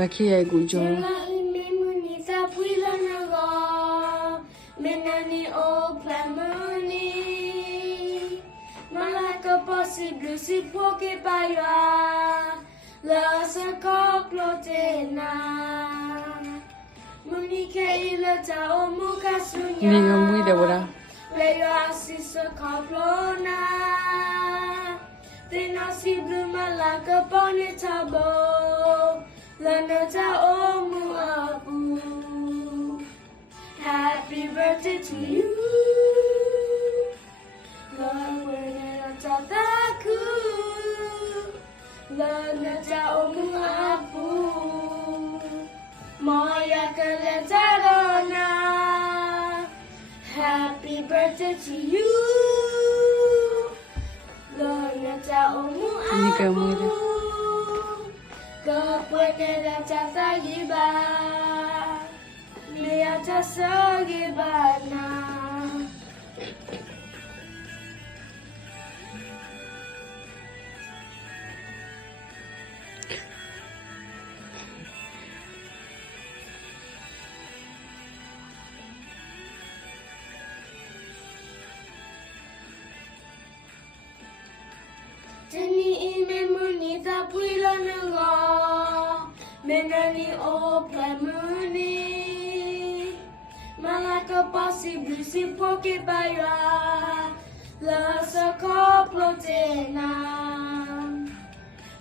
Pakai gujo. Menani o plamuni Malaka possible si poke paya La saka plotena Munike ila ta o muka sunya Ni ngamui dah bola. Leyo asisa kaplona Tena si blue malaka pone tabo Lana ta o mu apu Happy birthday to you. Lana tataku. Lana omu apu. Moya kaletarona. Happy birthday to you. Lana omu Ni kamu apu. dah. Kapwenera tatagiba. Lihat segibana. Teni ime muni tapuila nengo. Menani o plamuni. Malaka possible si poke paya La saka plotena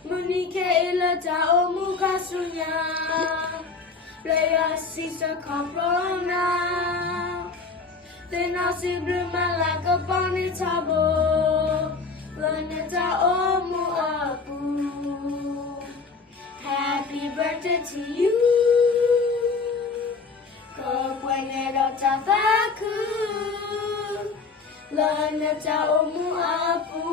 Munike ila ta o muka sunya Playa si saka plona Tena si blue malaka poni tabo Lana ta o mu apu Happy birthday to you Kapwenera tataku Lana omu apu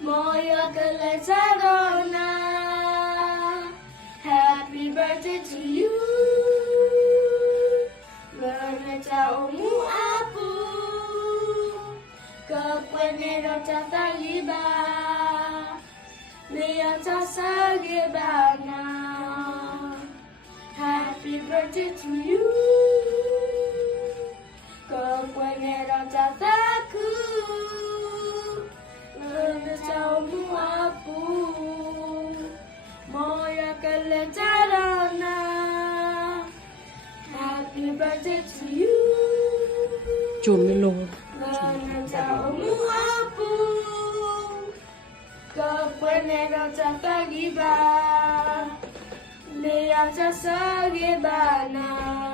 Moya kaletarona Happy birthday to you Lana omu apu Kapwenera tataliba Liata sagibana Happy birthday to you. Kapwenera tataku. Lana omu apu. Moya kaletarona. Happy birthday to you. Jomelo. Lana omu apu. Kapwenera tatagiba. Lihat segibana.